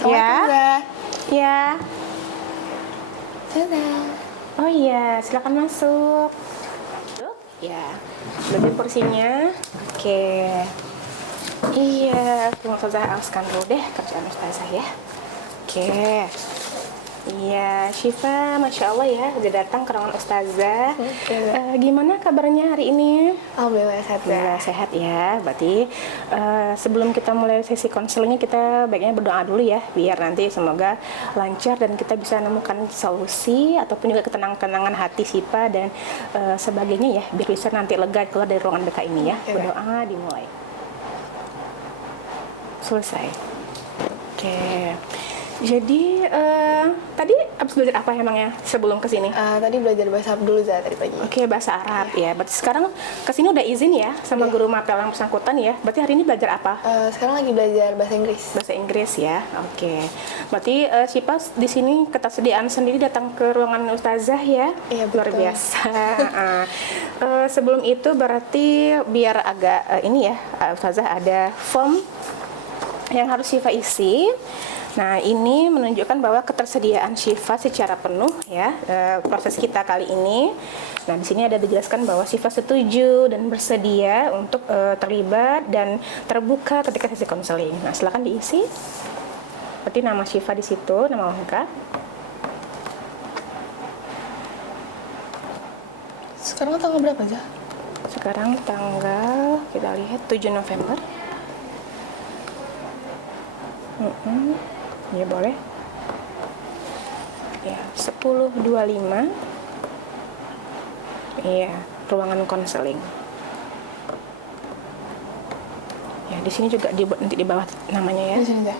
Ya, ya. Dadah. Oh iya, silakan masuk. Ya, lebih porsinya. Oke. Iya, Ustazah alaskan dulu deh kerjaan Ustazah ya. Oke. Iya, Syifa, Masya Allah ya, udah datang ke ruangan Ustazah. Gimana kabarnya hari ini? Alhamdulillah sehat. Alhamdulillah sehat ya. Berarti sebelum kita mulai sesi konselingnya, kita baiknya berdoa dulu ya, biar nanti semoga lancar dan kita bisa menemukan solusi ataupun juga ketenangan hati Syifa dan sebagainya ya, biar bisa nanti lega keluar dari ruangan BK ini ya. Berdoa dimulai. Selesai. Oke. Jadi tadi habis belajar apa emangnya sebelum kesini? Tadi belajar bahasa Arab dulu tadi pagi. Oke, bahasa Arab ya. Berarti sekarang kesini udah izin ya sama guru mapel yang bersangkutan ya. Berarti hari ini belajar apa? Sekarang lagi belajar bahasa Inggris. Bahasa Inggris ya. Oke. Berarti Syifa di sini ketersediaan sendiri datang ke ruangan Ustazah ya. Iya, luar betul. biasa. Sebelum itu berarti biar agak ini ya, Ustazah ada form yang harus Syifa isi. Nah, ini menunjukkan bahwa ketersediaan Syifa secara penuh ya, proses kita kali ini. Nah, di sini ada dijelaskan bahwa Syifa setuju dan bersedia untuk terlibat dan terbuka ketika sesi konseling. Nah, silakan diisi. Seperti nama Syifa di situ, nama lengkap. Sekarang tanggal berapa aja? Sekarang tanggal, kita lihat 7 November. Ya boleh. Ya, 10.25. Iya, ruangan konseling. Ya, di sini juga dibuat nanti di bawah namanya ya. Di sini ya.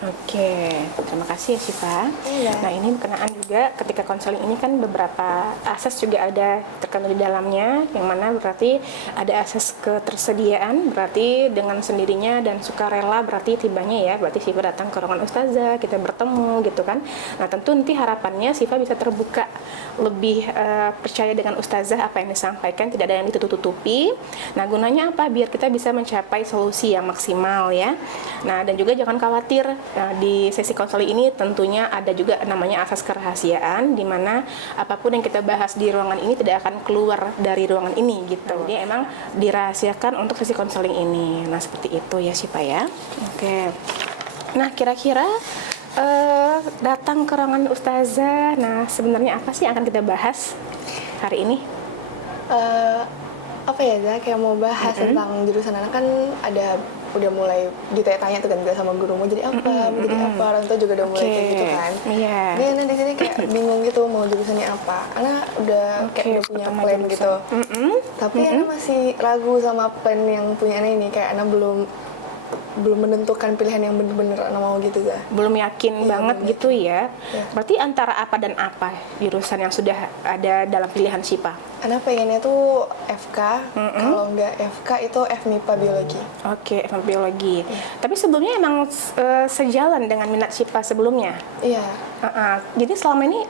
Oke, terima kasih ya Syifa. Iya. Nah, ini berkenaan juga ketika konseling ini kan beberapa asas juga ada terkandung di dalamnya, yang mana berarti ada asas ketersediaan, berarti dengan sendirinya dan sukarela berarti tibanya ya, berarti Syifa datang ke ruangan Ustazah, kita bertemu gitu kan. Nah, tentu nanti harapannya Syifa bisa terbuka, lebih percaya dengan Ustazah apa yang disampaikan, tidak ada yang ditutup-tutupi. Nah, gunanya apa? Biar kita bisa mencapai solusi yang maksimal ya. Nah, dan juga jangan khawatir, di sesi konseling ini tentunya ada juga namanya asas kerahasiaan, di mana apapun yang kita bahas di ruangan ini tidak akan keluar dari ruangan ini gitu. Jadi emang dirahasiakan untuk sesi konseling ini. Nah, seperti itu ya Syifa ya. Oke. Nah, kira-kira datang ke ruangan Ustazah, nah sebenarnya apa sih yang akan kita bahas hari ini? Apa ya, Zah? Kayak mau bahas tentang jurusan anak kan udah mulai ditanya-tanya tuh kan sama guru mau jadi apa, mau jadi apa, orang tua juga udah mulai kayak gitu kan. Iya. Dia di sini kayak bingung gitu mau jurusannya apa. Ana udah kayak udah punya plan jurusan. gitu. Tapi Ana masih ragu sama plan yang punya Ana ini, kayak Ana belum menentukan pilihan yang bener-bener Ana mau gitu, Zah. Belum yakin banget gitu ya. Berarti antara apa dan apa jurusan yang sudah ada dalam pilihan Syifa? Ana pengennya tuh FK, kalau nggak FK itu FMIPA biologi. Oke, FMIPA biologi. Tapi sebelumnya emang sejalan dengan minat Syifa sebelumnya? Iya. Jadi selama ini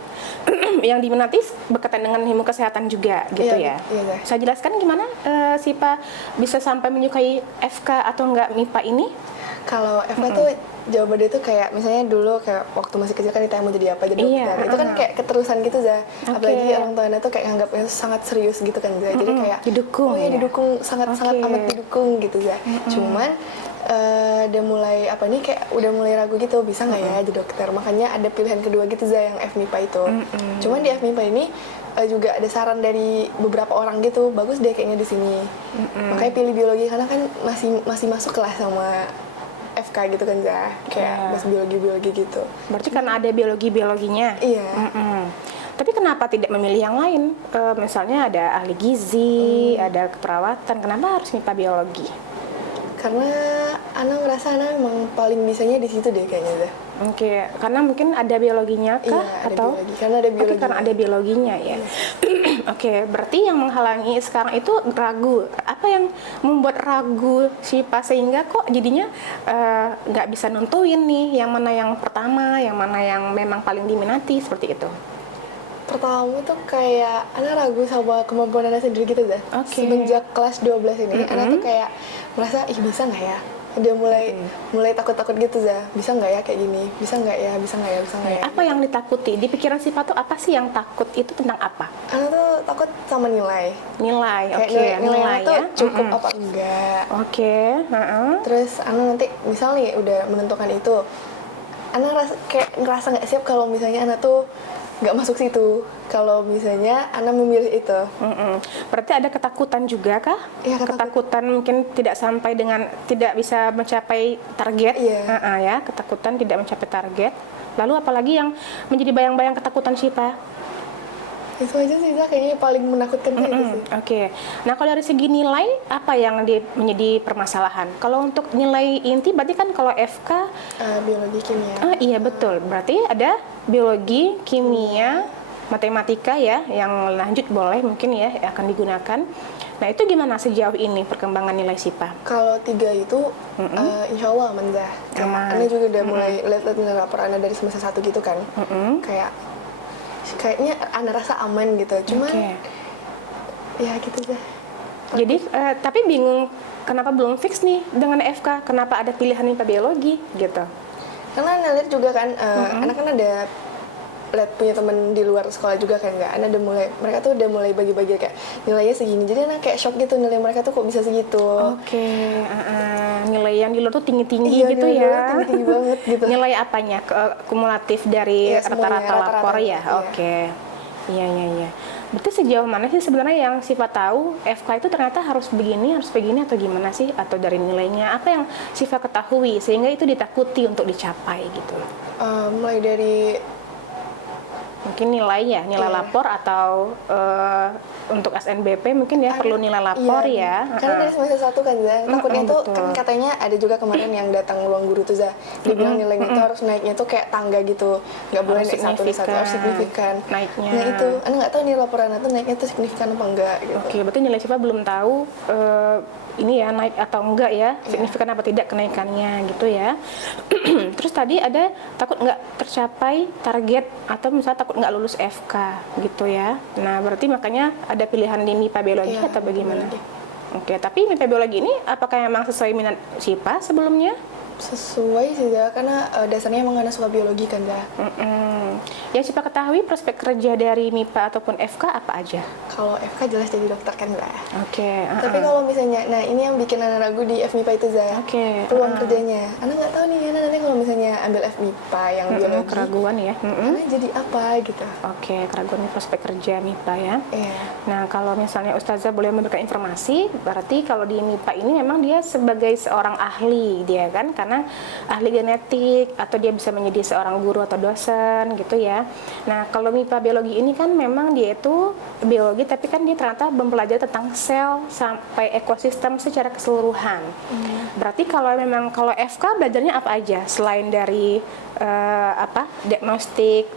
yang diminati berkaitan dengan ilmu kesehatan juga gitu ya? Iya. Saya jelaskan gimana Syifa bisa sampai menyukai FK atau enggak MIPA ini? Kalau FK tuh jawabannya tuh kayak misalnya dulu kayak waktu masih kecil kan ditanya mau jadi apa, jadi dokter. Itu kan kayak keterusan gitu, Zah. Apalagi orang tuanya tuh kayak anggapnya sangat serius gitu kan, Zah. Jadi kayak didukung. Didukung, sangat amat didukung gitu, Zah. Cuman udah mulai udah mulai ragu gitu, bisa nggak ya jadi dokter. Makanya ada pilihan kedua gitu, Zah, yang FMIPA itu. Cuman di FMIPA ini juga ada saran dari beberapa orang gitu, bagus deh kayaknya di sini. Makanya pilih biologi karena kan masih masuk lah sama FK gitu kan, Zah, kayak bahas biologi gitu. Berarti karena ada biologinya? Iya. Tapi kenapa tidak memilih yang lain? Misalnya ada ahli gizi, ada keperawatan, kenapa harus MIPA biologi? Karena Ana ngerasa Ana emang paling bisanya di situ deh kayaknya, Zah. Oke, karena mungkin ada biologinya kah? Iya, ada atau biologi. Karena ada Oke, biologi. karena ada biologinya ya. Oke, berarti yang menghalangi sekarang itu ragu. Apa yang membuat ragu Syifa sehingga kok jadinya nggak bisa nentuin nih yang mana yang pertama, yang mana yang memang paling diminati seperti itu? Pertama tuh kayak Ana ragu sama kemampuan Ana sendiri gitu dah. Oke. Semenjak kelas 12 ini, Ana tuh kayak merasa, ih bisa nggak ya? Dia mulai takut-takut gitu dah. Bisa nggak ya kayak gini? Bisa nggak ya? Bisa nggak ya? Bisa nggak ya? Apa yang ditakuti? Di pikiran Syifa tuh apa sih yang takut itu tentang apa? Ana tuh takut sama nilai. Nilai, Kayak oke, nilai Ana tuh ya. cukup apa enggak? Oke, heeh. Terus Ana nanti misal nih udah menentukan itu, Ana kayak ngerasa nggak siap kalau misalnya Ana tuh nggak masuk situ. Kalau misalnya Ana memilih itu. Berarti ada ketakutan juga kah? Iya, Ketakutan mungkin tidak sampai dengan tidak bisa mencapai target. Iya. Ya, ketakutan tidak mencapai target. Lalu apalagi yang menjadi bayang-bayang ketakutan Syifa? Itu aja sih Zah, kayaknya paling menakutkan kayak itu sih. Oke. Nah, kalau dari segi nilai apa yang menjadi permasalahan? Kalau untuk nilai inti berarti kan kalau FK Biologi kimia. iya betul. Berarti ada biologi, kimia, matematika ya, yang lanjut boleh mungkin ya akan digunakan. Nah, itu gimana sejauh ini perkembangan nilai Syifa? Kalau 3 itu insya Allah aman Zah. Aman. Ana juga udah mulai lihat-lihat nilai rapor Ana dari semester 1 gitu kan. Kayaknya Ana rasa aman gitu. Cuman ya gitu Zah. Jadi tapi bingung kenapa belum fix nih dengan FK? Kenapa ada pilihan MIPA biologi gitu? Karena Ana lihat juga kan, anak kan ada lihat punya temen di luar sekolah juga kan nggak, Ana udah mulai, mereka tuh udah mulai bagi-bagi kayak nilainya segini, jadi Ana kayak shock gitu nilai mereka tuh kok bisa segitu. Oke, nilai yang di luar tuh tinggi-tinggi Iya, gitu nilai ya? luar tinggi-tinggi banget gitu. Nilai apanya? Kumulatif dari Iya, semuanya, rata-rata lapor rata-rata, ya? iya. Oke, iya. Berarti sejauh mana sih sebenarnya yang Syifa tahu FK itu ternyata harus begini atau gimana sih? Atau dari nilainya apa yang Syifa ketahui sehingga itu ditakuti untuk dicapai gitu? Mulai dari Mungkin nilai Iya. lapor atau untuk SNBP mungkin ya perlu nilai lapor ya. Karena dari semester 1 kan Zah, takutnya tuh betul. kan katanya ada juga kemarin yang datang ruang guru tuh Zah, dia bilang nilainya tuh harus naiknya tuh kayak tangga gitu, nggak boleh naik satu, harus signifikan naiknya. Nah itu, Ana nggak tahu nih laporan tuh naiknya tuh signifikan apa enggak gitu. Oke, berarti nilai Syifa belum tahu ini ya naik atau enggak ya, signifikan apa tidak kenaikannya gitu ya. Terus tadi ada takut nggak tercapai target atau misalnya takut nggak lulus FK gitu ya. Nah, berarti makanya ada pilihan di MIPA biologi Iya, atau bagaimana? biologi. Oke, tapi MIPA biologi ini apakah memang sesuai minat Syifa sebelumnya? Sesuai sih Zah, karena dasarnya emang Ana suka biologi kan Zah. Yang Syifa ketahui prospek kerja dari MIPA ataupun FK apa aja? Kalau FK jelas jadi dokter kan Zah. Oke. Tapi kalau misalnya, nah ini yang bikin Ana ragu di FMIPA itu Zah. Oke, Peluang kerjanya. Ana nggak tahu nih Ana nanti kalau misalnya ambil FMIPA yang biologi, keraguan ya. Ana jadi apa gitu. Oke, keraguan prospek kerja MIPA ya. Iya. Nah, kalau misalnya Ustazah boleh memberikan informasi, berarti kalau di MIPA ini memang dia sebagai seorang ahli dia kan, karena ahli genetik atau dia bisa menjadi seorang guru atau dosen gitu ya. Nah, kalau MIPA biologi ini kan memang dia itu biologi tapi kan dia ternyata mempelajari tentang sel sampai ekosistem secara keseluruhan. Berarti kalau FK belajarnya apa aja selain dari diagnostik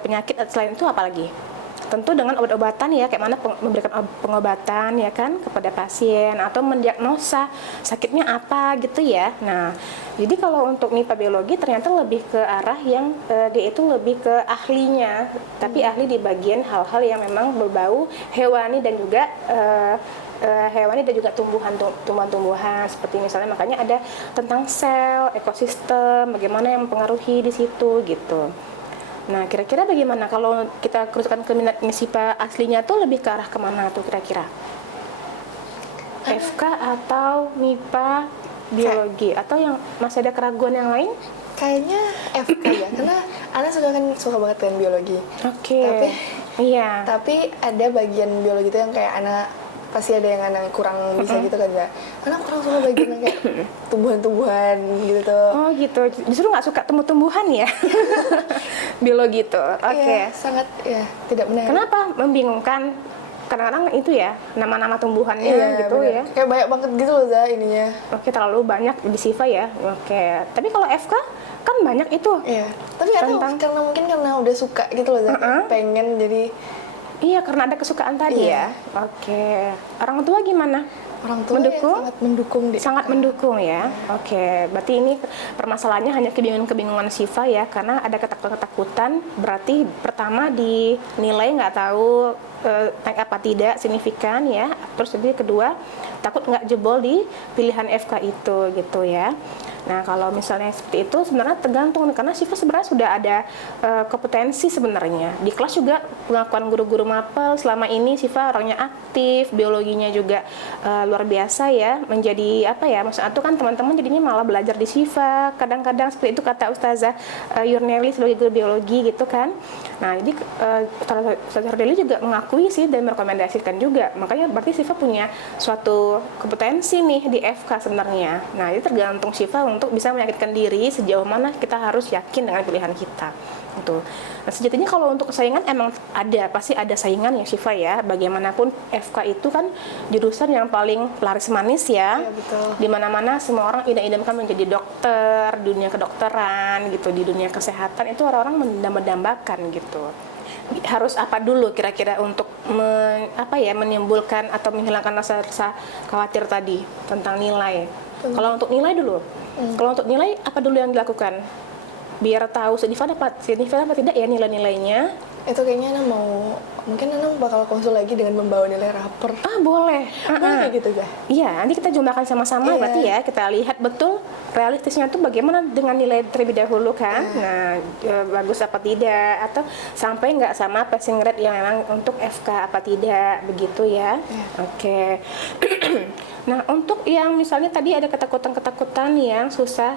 penyakit, selain itu apa lagi? Tentu dengan obat-obatan ya, kayak mana memberikan pengobatan ya kan kepada pasien atau mendiagnosa sakitnya apa gitu ya. Nah, jadi kalau untuk MIPA biologi ternyata lebih ke arah yang dia itu lebih ke ahlinya, tapi ahli di bagian hal-hal yang memang berbau hewani dan juga hewani dan juga tumbuhan-tumbuhan seperti misalnya, makanya ada tentang sel, ekosistem, bagaimana yang mempengaruhi di situ gitu. Nah, kira-kira bagaimana kalau kita kerucutkan ke minat Syifa aslinya tuh lebih ke arah kemana tuh kira-kira? FK atau MIPA biologi atau yang masih ada keraguan yang lain? Kayaknya FK ya, karena Ana suka banget dengan biologi. Oke. Tapi ada bagian biologi itu yang kayak Ana pasti ada yang Ana kurang bisa gitu kan ya. Ana kurang suka bagian yang kayak tumbuhan-tumbuhan gitu tuh. Oh gitu, justru nggak suka tumbuh-tumbuhan ya? Biologi itu, oke. Iya, sangat ya tidak menarik. Kenapa membingungkan? kadang-kadang itu ya nama-nama tumbuhannya gitu bener. ya. Kayak banyak banget gitu loh Za ininya. Oke, terlalu banyak di Siva ya. Oke, tapi kalau FK kan banyak itu. Iya, tapi nggak tahu karena mungkin karena udah suka gitu loh Za, kayak pengen jadi. Iya, karena ada kesukaan tadi ya. Oke, orang tua gimana? Orang tua mendukung? Ya sangat mendukung deh. Sangat mendukung ya. Oke, berarti ini permasalahannya hanya kebingungan-kebingungan Siva ya, karena ada ketakutan-ketakutan. Berarti pertama di nilai nggak tahu naik apa tidak signifikan ya. Terus jadi kedua takut nggak jebol di pilihan FK itu gitu ya. Nah, kalau misalnya seperti itu sebenarnya tergantung karena Siva sebenarnya sudah ada kompetensi sebenarnya. Di kelas juga pengakuan guru-guru mapel selama ini Siva orangnya aktif, biologinya juga luar biasa ya. Menjadi apa ya? Maksudnya itu kan teman-teman jadinya malah belajar di Siva. Kadang-kadang seperti itu kata Ustazah Yurneli sebagai guru biologi gitu kan. Nah, jadi Ustazah Yurneli juga mengakui sih dan merekomendasikan juga. Makanya berarti Siva punya suatu kompetensi nih di FK sebenarnya. Nah, itu tergantung Siva untuk bisa meyakinkan diri sejauh mana kita harus yakin dengan pilihan kita. Gitu. Nah, sejatinya kalau untuk saingan emang pasti ada saingan ya Siva ya. Bagaimanapun FK itu kan jurusan yang paling laris manis ya. Iya, betul. Di mana-mana semua orang idam-idamkan menjadi dokter, dunia kedokteran gitu, di dunia kesehatan itu orang-orang mendambakan gitu. Harus apa dulu kira-kira untuk menimbulkan atau menghilangkan rasa khawatir tadi tentang nilai. Kalau untuk nilai dulu, kalau untuk nilai apa dulu yang dilakukan? Biar tahu signifikan apa tidak ya nilai-nilainya. Itu kayaknya mungkin Ana bakal konsul lagi dengan membawa nilai rapor. Boleh. Boleh kayak gitu Za? Iya, nanti kita jumlahkan sama-sama berarti ya. Kita lihat betul realistisnya tuh bagaimana dengan nilai terlebih dahulu kan. Nah, bagus apa tidak atau sampai nggak sama passing rate yang memang untuk FK apa tidak begitu ya. Oke. Nah, untuk yang misalnya tadi ada ketakutan-ketakutan yang susah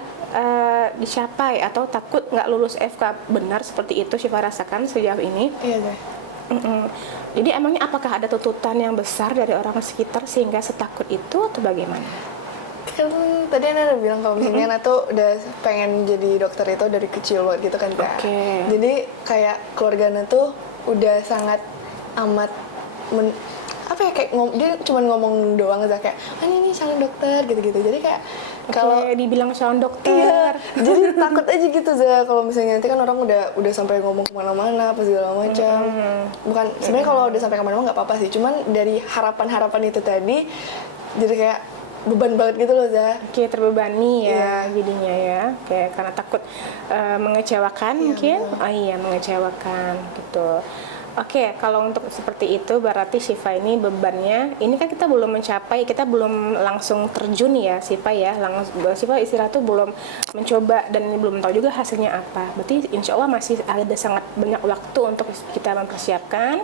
dicapai atau takut nggak lulus FK, benar seperti itu Syifa rasakan sejauh ini? Iya Za. Jadi emangnya apakah ada tuntutan yang besar dari orang sekitar sehingga setakut itu atau bagaimana? Kan tadi Ana udah bilang kalau misalnya Ana tuh udah pengen jadi dokter itu dari kecil banget gitu kan Kak. Jadi kayak keluarga Ana tuh udah sangat amat kayak dia cuma ngomong doang aja kayak ini calon dokter gitu-gitu. Jadi kayak kalau dibilang calon dokter, jadi takut aja gitu Za kalau misalnya nanti kan orang udah sampai ngomong kemana-mana apa segala macam. Bukan sebenarnya kalau udah sampai kemana-mana nggak apa-apa sih, cuman dari harapan-harapan itu tadi jadi kayak beban banget gitu loh Za. Oke, terbebani ya jadinya ya. Kayak karena takut mengecewakan mungkin. Oh iya, mengecewakan gitu. Oke, kalau untuk seperti itu berarti Syifa ini bebannya, ini kan kita belum mencapai, kita belum langsung terjun ya Syifa ya, Syifa istirahat tuh belum mencoba dan belum tahu juga hasilnya apa. Berarti insya Allah masih ada sangat banyak waktu untuk kita mempersiapkan,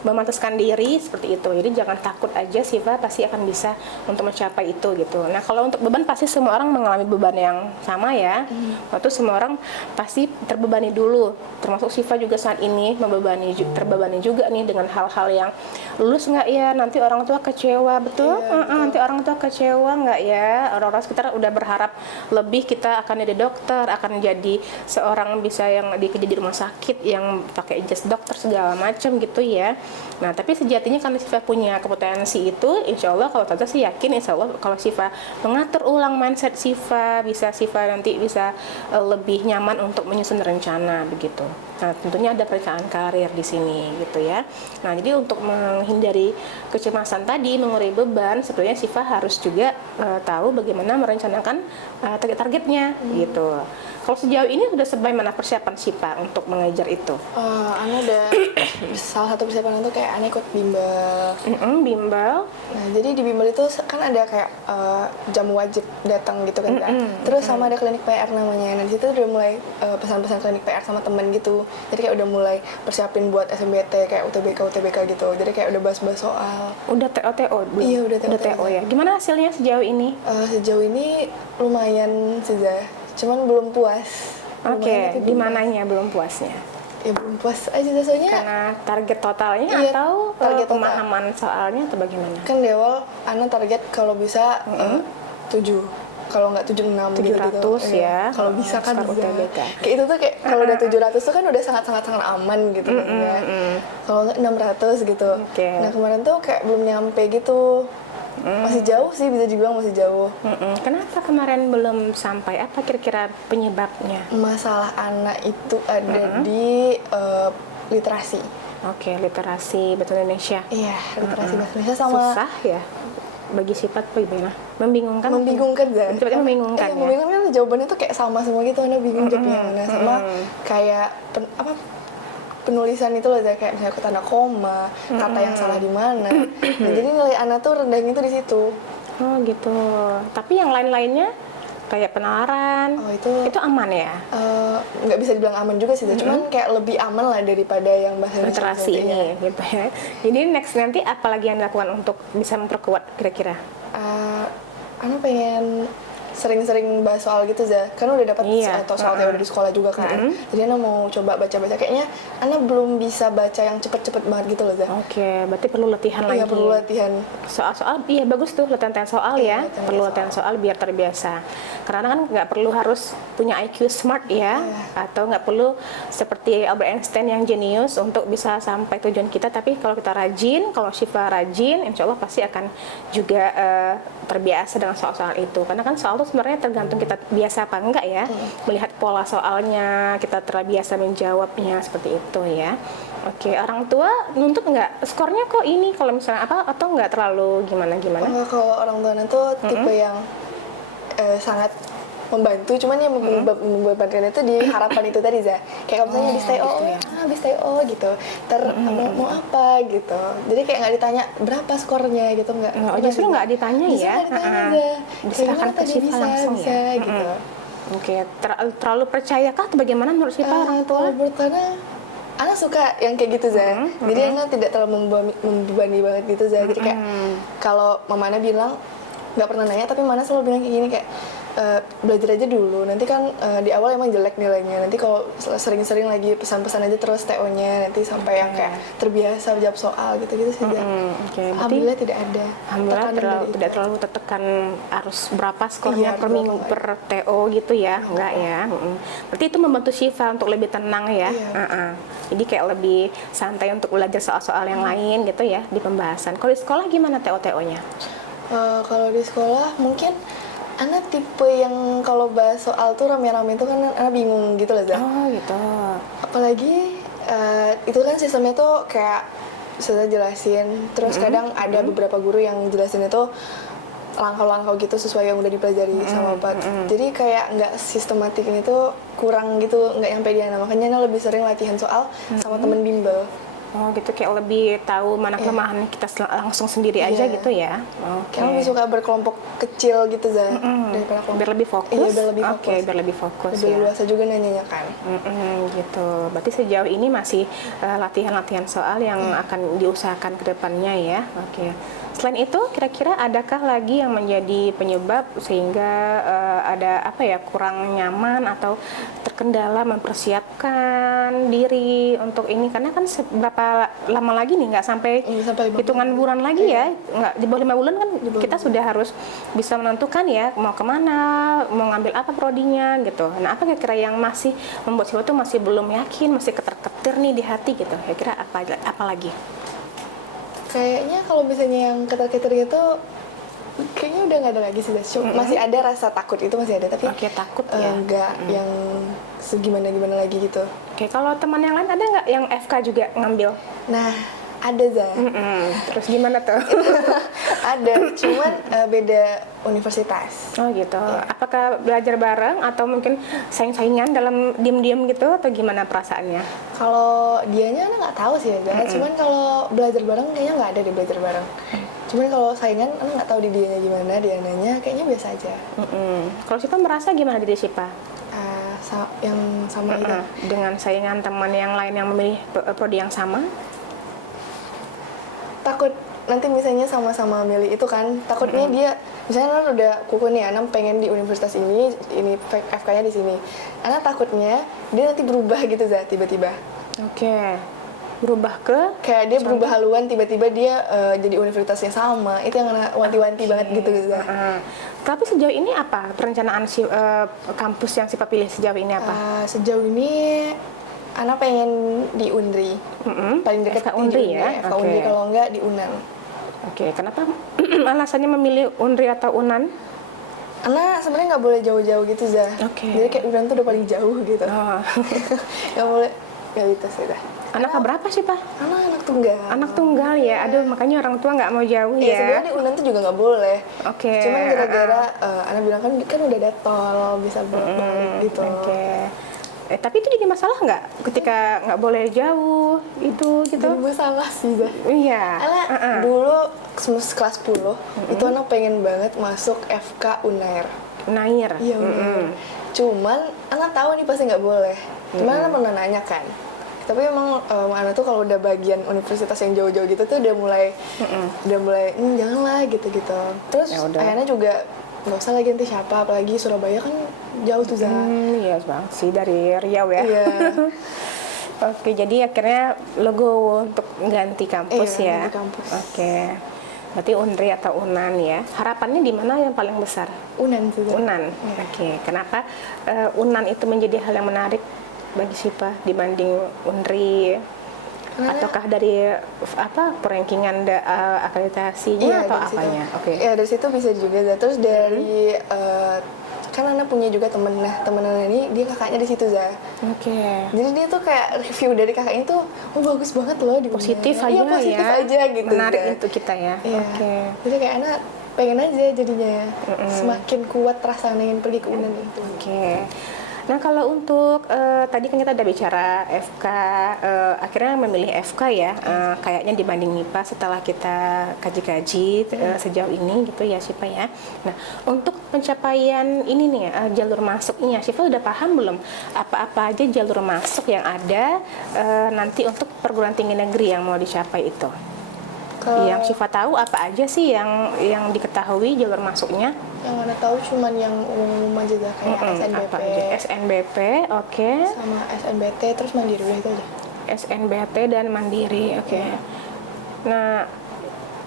memantaskan diri seperti itu. Jadi jangan takut aja, Syifa pasti akan bisa untuk mencapai itu gitu. Nah, kalau untuk beban pasti semua orang mengalami beban yang sama ya. Waktu semua orang pasti terbebani dulu, termasuk Syifa juga saat ini terbebani juga nih dengan hal-hal yang lulus nggak ya, nanti orang tua kecewa, betul? Nanti orang tua kecewa nggak ya, orang-orang sekitar udah berharap lebih kita akan jadi dokter, akan jadi seorang bisa yang dikerja di rumah sakit yang pakai ijazah dokter segala macam gitu ya. Nah, tapi sejatinya karena Syifa punya kompetensi itu, insya Allah kalau Tata sih yakin, insya Allah kalau Syifa mengatur ulang mindset Syifa, Syifa nanti bisa lebih nyaman untuk menyusun rencana begitu. Nah, tentunya ada perencanaan karir di sini gitu ya. Nah, jadi untuk menghindari kecemasan tadi, mengurangi beban, sebenarnya Syifa harus juga tahu bagaimana merencanakan target-targetnya gitu. Kalau sejauh ini sudah sebagaimana persiapan Syifa untuk mengejar itu? Ana udah salah satu persiapan itu kayak Ana ikut bimbel. Bimbel. Nah, jadi di bimbel itu kan ada kayak jam wajib datang gitu kan, terus sama ada klinik PR namanya. Nah, di situ udah mulai pesan-pesan klinik PR sama temen gitu. Jadi kayak udah mulai persiapin buat SMBT kayak UTBK gitu. Jadi kayak udah bahas-bahas soal. Udah TO belum? Iya, udah TO ya. Gimana hasilnya sejauh ini? Sejauh ini lumayan sih, cuman belum puas. Oke, di mananya belum puasnya? Ya belum puas aja soalnya. Karena target totalnya atau target pemahaman soalnya atau bagaimana? Kan di awal Ana target kalau bisa 7. kalau nggak 76 gitu. 700 ya. Kalau bisa kan skor bisa. UTBK. Kayak itu tuh kayak kalau udah 700 tuh kan udah sangat aman gitu kan ya. Kalau nggak 600 gitu. Oke. Nah kemarin tuh kayak belum nyampe gitu. Masih jauh sih, bisa dibilang masih jauh. Kenapa kemarin belum sampai? Apa kira-kira penyebabnya? Masalah anak itu ada di literasi. Oke, literasi bahasa Indonesia. Iya, literasi bahasa Indonesia sama Susah ya bagi sifat bagaimana? Membingungkan? membingungkan kan? Sifatnya membingungkan ya? Membingungkan jawabannya tuh kayak sama semua gitu, Anda bingung jawabnya mana. Sama kayak penulisan itu loh, kayak misalnya tanda koma, kata yang salah di mana. Nah, jadi nilai anak tuh rendahnya itu di situ. Oh gitu. Tapi yang lain-lainnya kayak penalaran, itu aman ya? Nggak bisa dibilang aman juga sih, cuman kayak lebih aman lah daripada yang bahasa Literasi Indonesia. ini gitu ya. Jadi next nanti apa lagi yang dilakukan untuk bisa memperkuat kira-kira? Ana pengen sering-sering bahas soal gitu karena udah dapat Iya. atau soal teori di sekolah juga kan. Jadi Ana mau coba baca-baca. Kayaknya Ana belum bisa baca yang cepet-cepet banget gitu loh Oke, berarti perlu latihan lagi. Iya, perlu latihan. Soal-soal, iya bagus tuh latihan soal ya. latihan Perlu soal. latihan soal biar terbiasa. Karena kan nggak perlu harus punya IQ smart ya, atau nggak perlu seperti Albert Einstein yang jenius untuk bisa sampai tujuan kita. Tapi kalau kita rajin, kalau Syifa rajin, insya Allah pasti akan juga terbiasa dengan soal-soal itu. Karena kan soal itu sebenarnya tergantung kita biasa apa enggak ya, melihat pola soalnya, kita terbiasa menjawabnya seperti itu ya. Oke, orang tua nuntut nggak skornya kok ini kalau misalnya apa, atau nggak terlalu gimana? Enggak, kalau orang tua tuh tipe yang sangat membantu, cuman yang membebankan itu di harapan itu tadi kayak kalau misalnya habis TO gitu ya. habis TO gitu mau apa gitu, jadi kayak nggak ditanya berapa skornya gitu, nggak Justru nggak ditanya justru ya, nggak ditanya diserahkan ke Syifa bisa langsung bisa ya. gitu. Oke, terlalu percayakah atau bagaimana menurut Syifa orang tua? Kalau menurut Ana suka yang kayak gitu jadi Ana tidak terlalu membebani banget gitu jadi kayak kalau Mama Ana bilang nggak pernah nanya, tapi Mana selalu bilang kayak gini, kayak belajar aja dulu, nanti kan di awal emang jelek nilainya, nanti kalau sering-sering lagi pesan-pesan aja terus TO-nya, nanti sampai yang kayak terbiasa jawab soal gitu-gitu sih. Alhamdulillah tidak ada. Alhamdulillah tidak terlalu tertekan harus berapa skornya per minggu per TO gitu ya, enggak ya. Berarti itu membantu Syifa untuk lebih tenang ya. Jadi kayak lebih santai untuk belajar soal-soal yang lain gitu ya di pembahasan. Kalau di sekolah gimana TO-TO-nya? Kalau di sekolah mungkin Ana tipe yang kalau bahas soal tuh rame-rame itu kan Ana bingung gitu loh Oh gitu. Apalagi itu kan sistemnya tuh kayak sudah jelasin, terus kadang ada beberapa guru yang jelasin itu langkah-langkah gitu sesuai yang udah dipelajari sama Pak. Jadi kayak nggak sistematik, ini tuh kurang gitu, nggak nyampe di Ana. Makanya Ana lebih sering latihan soal sama temen bimbel. Oh gitu, kayak lebih tahu mana kelemahan kita langsung sendiri aja gitu ya. Kayak lebih suka berkelompok kecil gitu daripada kelompok. Biar lebih fokus. Iya, biar lebih fokus. Oke, biar lebih fokus lebih ya. luasa juga nanyanya kan. Gitu. Berarti sejauh ini masih latihan-latihan soal yang akan diusahakan ke depannya ya. Oke. Selain itu, kira-kira adakah lagi yang menjadi penyebab sehingga ada apa ya, kurang nyaman atau terkendala mempersiapkan diri untuk ini? Karena kan berapa lama lagi nih, nggak sampai hitungan bulan lagi ya, nggak di bawah 5 bulan kan kita sudah harus bisa menentukan ya mau kemana, mau ngambil apa prodinya gitu. Nah, apa kira-kira yang masih membuat Syifa tuh masih belum yakin, masih keter-ketir nih di hati gitu? Kira-kira apa lagi? Kayaknya kalau misalnya yang ketar-ketar gitu, kayaknya udah nggak ada lagi sih. Masih ada rasa takut itu, masih ada, tapi takut ya. Nggak yang segimana-gimana lagi gitu. Oke, kalau teman yang lain ada nggak yang FK juga ngambil? Nah, ada Terus gimana tuh? Ada, cuman beda universitas. Oh gitu. Apakah belajar bareng atau mungkin saing-saingan dalam diam-diam gitu, atau gimana perasaannya? Kalau dianya Ana nggak tahu sih ya, cuman kalau belajar bareng kayaknya nggak ada deh belajar bareng. Cuman kalau saingan Ana nggak tahu di dianya gimana, Diananya kayaknya biasa aja. Kalau Syifa merasa gimana diri Syifa? Yang sama itu. Dengan saingan teman yang lain yang memilih prodi yang sama? Takut nanti misalnya sama-sama milih itu kan, takutnya dia misalnya Ana udah kuku nih, Ana pengen di universitas ini FK-nya di sini. Ana takutnya dia nanti berubah gitu tiba-tiba. Oke. Berubah ke kayak dia berubah haluan, tiba-tiba dia jadi universitasnya sama. Itu yang Ana wanti-wanti banget gitu Zah. Tapi sejauh ini apa perencanaan kampus yang Siva pilih sejauh ini apa? Sejauh ini Ana pengen di Unri. Paling dekat FK Unri ya? FK Unri, kalau enggak di Unan. Oke, kenapa alasannya memilih Unri atau Unan? Ana sebenarnya nggak boleh jauh-jauh gitu Zah. Jadi kayak Unan tuh udah paling jauh gitu. Nggak boleh, nggak gitu sih Zah. Anak berapa sih Pak? Anak tunggal. Anak tunggal ya. Aduh, makanya orang tua nggak mau jauh ya. Sebenarnya di Unan tuh juga nggak boleh. Cuman gara-gara Ana bilang kan udah ada tol, bisa balik gitu. Tapi itu jadi masalah nggak ketika nggak boleh jauh itu gitu? Jadi masalah sih Zah. Iya. Dulu kelas 10 itu Ana pengen banget masuk FK Unair. Unair. Iya Unair. Cuman Ana tahu nih pasti nggak boleh. Cuman Ana pernah nanya kan. Tapi emang Ana tuh kalau udah bagian universitas yang jauh-jauh gitu tuh udah mulai janganlah gitu-gitu. Terus akhirnya juga nggak usah lagi nanti siapa, apalagi Surabaya kan jauh tuh Zah. Iya banget sih dari Riau ya. Iya. Oke, jadi akhirnya logo untuk ganti kampus ya. Ganti kampus. Oke. Berarti Unri atau Unan ya. Harapannya di mana yang paling besar? Unan juga. Unan. Oke. Kenapa Unan itu menjadi hal yang menarik bagi Siva dibanding Unri? Ataukah dari perankingan akreditasinya atau apanya? Ya dari situ bisa juga. Terus dari kan Ana punya juga temen. Nah temen Ana ini dia kakaknya di situ Zah. Jadi dia tuh kayak review dari kakaknya tuh, bagus banget loh di positif aja ya. Positif aja gitu. Menarik untuk kita ya. Jadi kayak Ana pengen aja jadinya semakin kuat rasa ingin pergi ke Unan itu. Nah kalau untuk tadi kan kita udah bicara FK, akhirnya memilih FK ya, kayaknya dibanding MIPA setelah kita kaji-kaji sejauh ini gitu ya Siva ya. Nah untuk pencapaian ini nih jalur masuknya, Siva udah paham belum apa-apa aja jalur masuk yang ada nanti untuk perguruan tinggi negeri yang mau dicapai itu? Yang Siva tahu apa aja sih yang diketahui jalur masuknya? Yang Ana tahu cuman yang umum aja kayak SNBP. SNBP, sama SNBT terus Mandiri itu aja. SNBT dan Mandiri, Nah,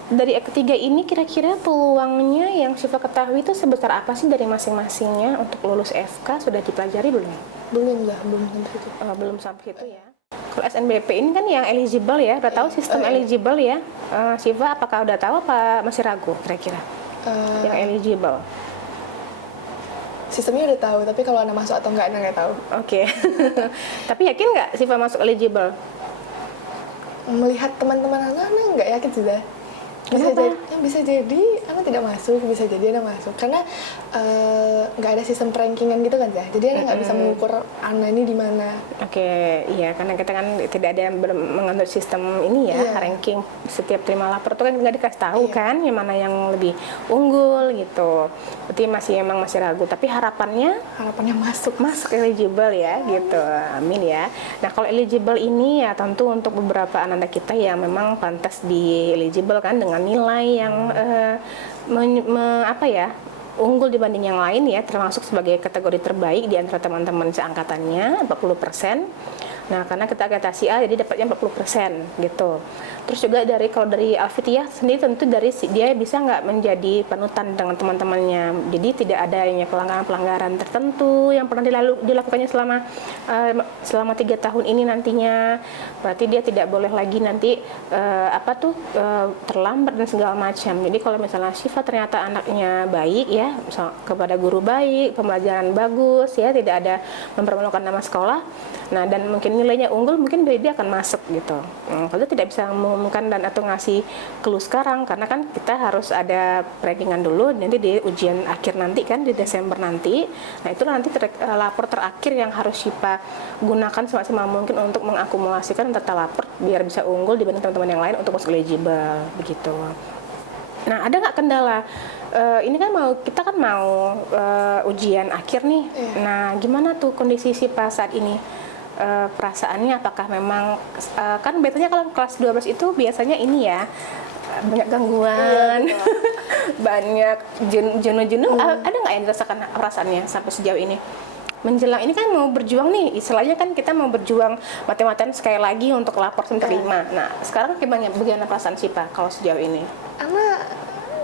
dari ketiga ini kira-kira peluangnya yang Siva ketahui itu sebesar apa sih dari masing-masingnya untuk lulus FK sudah dipelajari belum? Belum sampai itu. Belum sampai itu ya. Kalau SNBP ini kan yang eligible ya, udah tahu sistem eligible ya. Siva apakah udah tahu apa masih ragu kira-kira? Yang eligible. Sistemnya udah tahu, tapi kalau Ana masuk atau enggak Ana nggak tahu. Tapi yakin nggak Siva masuk eligible? Melihat teman-teman Ana nggak yakin sudah. Bisa jadi Ana tidak masuk, bisa jadi Ana masuk karena nggak ada sistem rankingan gitu kan ya, jadi Ana nggak bisa mengukur Ana ini di mana. Iya karena kita kan tidak ada yang mengatur sistem ini ya, ranking setiap terima lapor itu kan nggak dikasih tahu kan yang mana yang lebih unggul gitu. Berarti masih ragu, tapi harapannya masuk eligible ya gitu, amin ya. Nah kalau eligible ini ya tentu untuk beberapa anak-anak kita yang memang pantas di eligible kan dengan nilai yang unggul dibanding yang lain ya, termasuk sebagai kategori terbaik di antara teman-teman seangkatannya 40%. Nah, karena kita akreditasi A jadi dapatnya 40% gitu. Terus juga kalau dari Alfitiyah sendiri tentu dia bisa nggak menjadi panutan dengan teman-temannya. Jadi tidak adanya pelanggaran tertentu yang pernah dilakukannya selama 3 tahun ini nantinya. Berarti dia tidak boleh lagi nanti terlambat dan segala macam. Jadi kalau misalnya Siva ternyata anaknya baik ya, kepada guru baik, pembelajaran bagus ya, tidak ada mempermalukan nama sekolah. Nah, dan mungkin nilainya unggul, mungkin dia akan masuk gitu. Kalau tidak bisa mengumumkan dan atau ngasih clue sekarang, karena kan kita harus ada rankingan dulu, nanti di ujian akhir nanti kan di Desember nanti. Nah itu nanti lapor terakhir yang harus Siva gunakan semaksimal mungkin untuk mengakumulasikan data lapor biar bisa unggul dibanding teman-teman yang lain untuk masuk eligible begitu. Nah ada nggak kendala? Ini kan kita mau ujian akhir nih. Nah gimana tuh kondisi Siva saat ini? Perasaannya apakah memang kan biasanya kalau kelas 12 itu biasanya ini ya banyak gangguan, banyak jenuh-jenuh. Ada nggak yang dirasakan perasaannya sampai sejauh ini? menjelang ini kan mau berjuang nih, istilahnya kan kita mau berjuang mati-matian sekali lagi untuk lapor terima. Nah, sekarang bagaimana perasaan Sipa kalau sejauh ini? Ana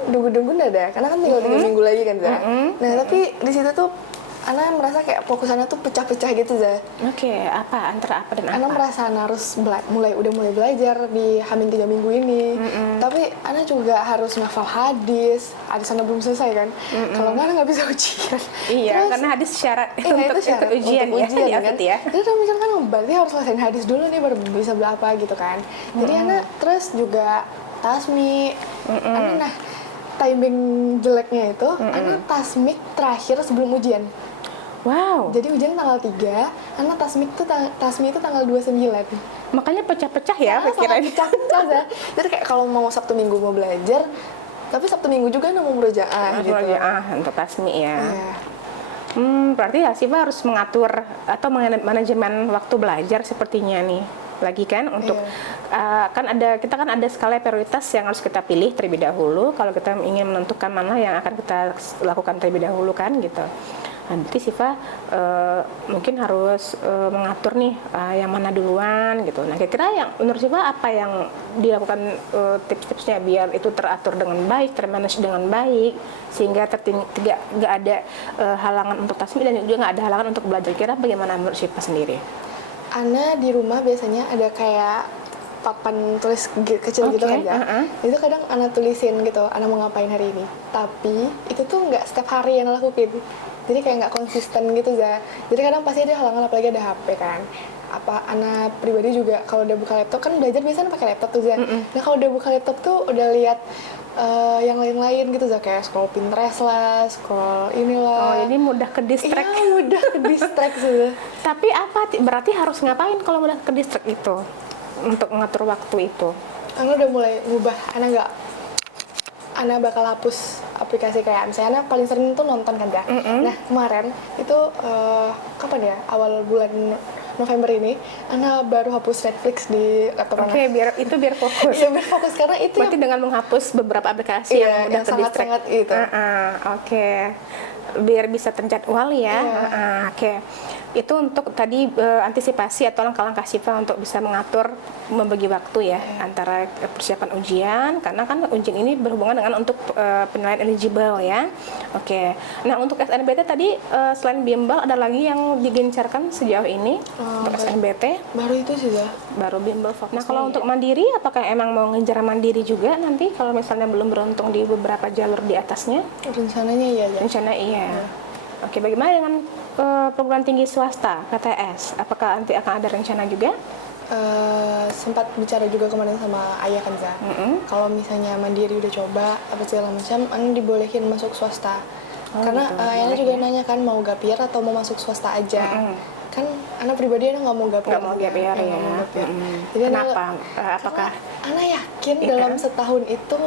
dugu-dugu ada, karena kan tinggal 3 minggu lagi kan Za. Nah tapi di situ tuh Ana merasa kayak fokusannya tuh pecah-pecah gitu Za. Oke, antara apa dan apa? Ana merasa Ana harus mulai belajar di Hamin 3 minggu ini. Tapi Ana juga harus ngafal hadis Ana belum selesai kan. Kalau nggak bisa ujian. Iya, terus, karena hadis syarat itu syarat untuk ujian ya, kan. ya. Jadi Ana mikir kan berarti harus selesaiin hadis dulu nih baru bisa berapa gitu kan. Jadi Ana terus juga tasmi. Nah timing jeleknya itu Ana tasmik terakhir sebelum ujian. Wow. Jadi ujian tanggal 3, Ana tasmi itu tanggal 29. Makanya pecah-pecah ya pikirannya. Pecah-pecah ya. Jadi kayak kalau mau Sabtu Minggu mau belajar, tapi Sabtu Minggu juga Ana mau murojaah gitu. Murojaah untuk tasmi ya. Iya. Berarti ya Siva harus mengatur atau manajemen waktu belajar sepertinya nih. Lagi kan untuk kita kan ada skala prioritas yang harus kita pilih terlebih dahulu kalau kita ingin menentukan mana yang akan kita lakukan terlebih dahulu kan gitu. Nanti Siva mungkin harus mengatur nih yang mana duluan gitu. Nah kira-kira yang menurut Siva apa yang dilakukan tips-tipsnya biar itu teratur dengan baik, termanage dengan baik sehingga tidak ada halangan untuk tasmi dan juga nggak ada halangan untuk belajar. Kira bagaimana menurut Siva sendiri? Ana di rumah biasanya ada kayak papan tulis kecil gitu kan ya. Itu kadang Ana tulisin gitu, Ana mau ngapain hari ini. Tapi itu tuh nggak setiap hari yang Ana lakuin. Jadi kayak nggak konsisten gitu ya. Jadi kadang pasti ada halangan apalagi ada HP kan. Apa Ana pribadi juga kalau udah buka laptop kan belajar biasanya pakai laptop tuh ya. Nah kalau udah buka laptop tuh udah lihat yang lain-lain gitu ya, kayak scroll Pinterest lah, scroll inilah. Oh, jadi mudah ke distract. Iya, mudah ke distract sudah. Tapi berarti harus ngapain kalau mudah ke distract itu untuk mengatur waktu itu? Ana udah mulai ngubah, Ana bakal hapus aplikasi kayak misalnya Ana paling sering tuh nonton kan ya. Nah kemarin itu kapan ya, awal bulan November ini Ana baru hapus Netflix di laptop Ana. Oke, biar fokus. Iya biar fokus karena itu berarti dengan menghapus beberapa aplikasi yang mudah ke distract. Sangat itu. Oke. Biar bisa terjadwal ya. Oke. Itu untuk tadi antisipasi atau langkah-langkah Siva untuk bisa mengatur membagi waktu ya antara persiapan ujian karena kan ujian ini berhubungan dengan untuk penilaian eligible ya. Oke. Nah, untuk SNBT tadi selain bimbel ada lagi yang digencarkan sejauh ini untuk SNBT? Baru itu sih ya. Baru bimbel fokus. Nah, kalau untuk mandiri apakah emang mau ngejar mandiri juga nanti kalau misalnya belum beruntung di beberapa jalur di atasnya? Rencananya iya ya. Rencana iya. Oke, bagaimana dengan perguruan tinggi swasta, PTS? Apakah nanti akan ada rencana juga? Sempat bicara juga kemarin sama ayah kan Za. Kalau misalnya mandiri udah coba apa segala macam, Ana dibolehin masuk swasta. Karena gitu, ayahnya juga nanya kan mau gap year atau mau masuk swasta aja. Kan Ana pribadi Ana nggak mau gap year. Nggak mau gap year ya. Jadi kenapa? Apakah? Ana yakin dalam setahun itu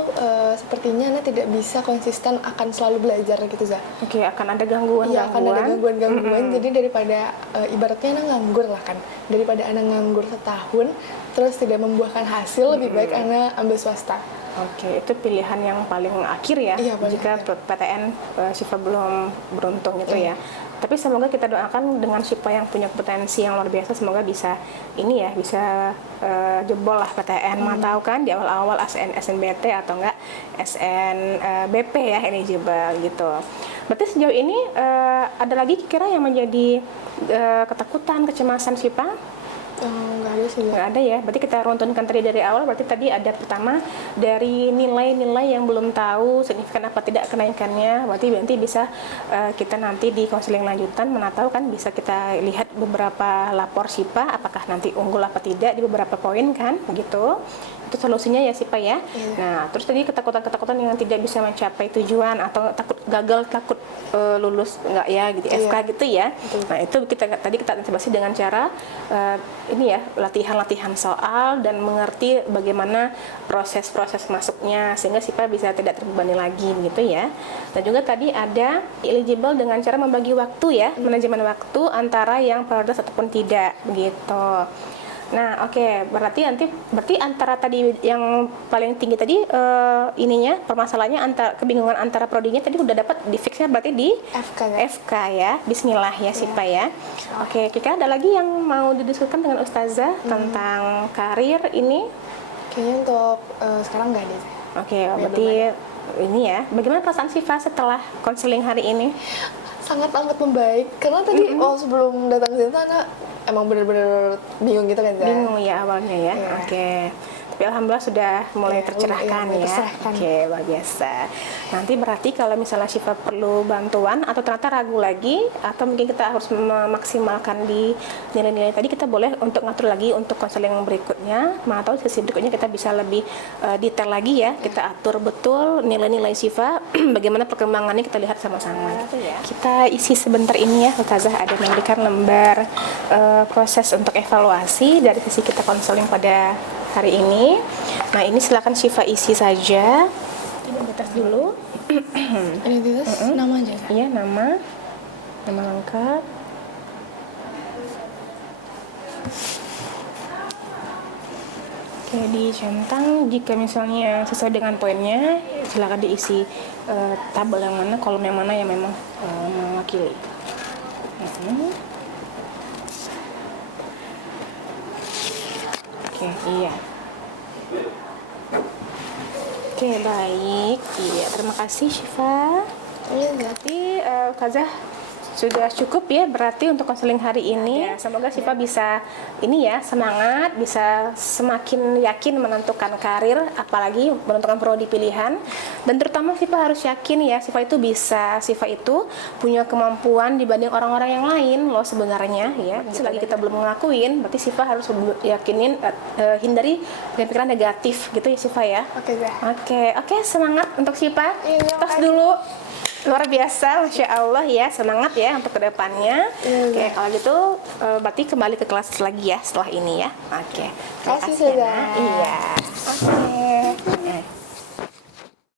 sepertinya Ana tidak bisa konsisten akan selalu belajar gitu Za. Oke, akan ada gangguan-gangguan. Iya, akan ada gangguan-gangguan. Jadi daripada ibaratnya Ana nganggur lah kan. Daripada Ana nganggur setahun terus tidak membuahkan hasil, lebih baik Ana ambil swasta. Oke, itu pilihan yang paling akhir ya. Iya, jika PTN Siva belum beruntung itu ya. Tapi semoga kita doakan dengan Siva yang punya potensi yang luar biasa, semoga bisa ini ya, bisa jebol lah PTN. Mau tahu kan di awal-awal SNBT atau enggak SNBP ya eligible gitu. Berarti sejauh ini ada lagi kira yang menjadi ketakutan, kecemasan Siva? Nggak ada sih. Nggak ada ya, berarti kita runtunkan tadi dari awal. Berarti tadi ada pertama dari nilai-nilai yang belum tahu signifikan apa tidak kenaikannya. Berarti bisa kita nanti di konseling lanjutan mana tahu kan bisa kita lihat beberapa lapor Sipa apakah nanti unggul apa tidak di beberapa poin kan begitu. Itu solusinya ya Sipa ya. Nah terus tadi ketakutan-ketakutan yang tidak bisa mencapai tujuan atau takut gagal, takut lulus nggak ya gitu, FK gitu ya. Nah itu kita antisipasi dengan cara ini ya, latihan soal dan mengerti bagaimana proses-proses masuknya sehingga Sipa bisa tidak terbebani lagi gitu ya. Dan juga tadi ada eligible dengan cara membagi waktu ya, manajemen waktu antara yang prioritas ataupun tidak begitu. Nah, oke, berarti antara tadi yang paling tinggi tadi ininya permasalahannya kebingungan antara prodinya tadi udah dapat di fixnya berarti di FK ya. FK ya. Bismillah ya Sipa ya. Oke, kira ada lagi yang mau didiskusikan dengan Ustazah tentang karir ini? Kayaknya untuk sekarang nggak ada. Oke, berarti ini ya. Bagaimana perasaan Sipa setelah konseling hari ini? Sangat amat membaik karena tadi sebelum datang ke sini Ana emang bener-bener bingung gitu kan Zah. Bingung ya awalnya ya. Iya. Oke. Tapi alhamdulillah sudah mulai tercerahkan mulai ya. tercerahkan. Oke, luar biasa. Nanti berarti kalau misalnya Syifa perlu bantuan atau ternyata ragu lagi atau mungkin kita harus memaksimalkan di nilai-nilai tadi, kita boleh untuk ngatur lagi untuk konseling berikutnya. Atau sesi berikutnya kita bisa lebih detail lagi ya. Kita atur betul nilai-nilai Syifa bagaimana perkembangannya kita lihat sama-sama gitu ya. Kita isi sebentar ini ya, Ustazah ada memberikan lembar proses untuk evaluasi dari sisi kita konseling pada hari ini. Nah, ini silakan Syifa isi saja. Identitas dulu. Identitas nama aja Zah. Iya, nama lengkap. Oke, dicentang. Jika misalnya sesuai dengan poinnya, silakan diisi tabel yang mana, kolom yang mana yang memang mewakili. Oke, iya. Oke, baik. Iya, terima kasih Syifa. Iya Zah. Berarti Ustazah sudah cukup ya berarti untuk konseling hari ini. Semoga Syifa bisa ini ya semangat, bisa semakin yakin menentukan karir, apalagi menentukan prodi pilihan. Dan terutama Syifa harus yakin ya Syifa itu punya kemampuan dibanding orang-orang yang lain loh sebenarnya ya. Selagi kita belum ngakuin, berarti Syifa harus yakinin hindari pikiran negatif gitu ya Syifa ya. Oke Zah. Oke, semangat untuk Syifa. Iya, Tos makasih. dulu. Luar biasa, Masya Allah ya, semangat ya untuk kedepannya. Oke, kalau gitu berarti kembali ke kelas lagi ya setelah ini ya. Oke, terima Kasih kasih ya, sudah. Nak. Iya. Oke.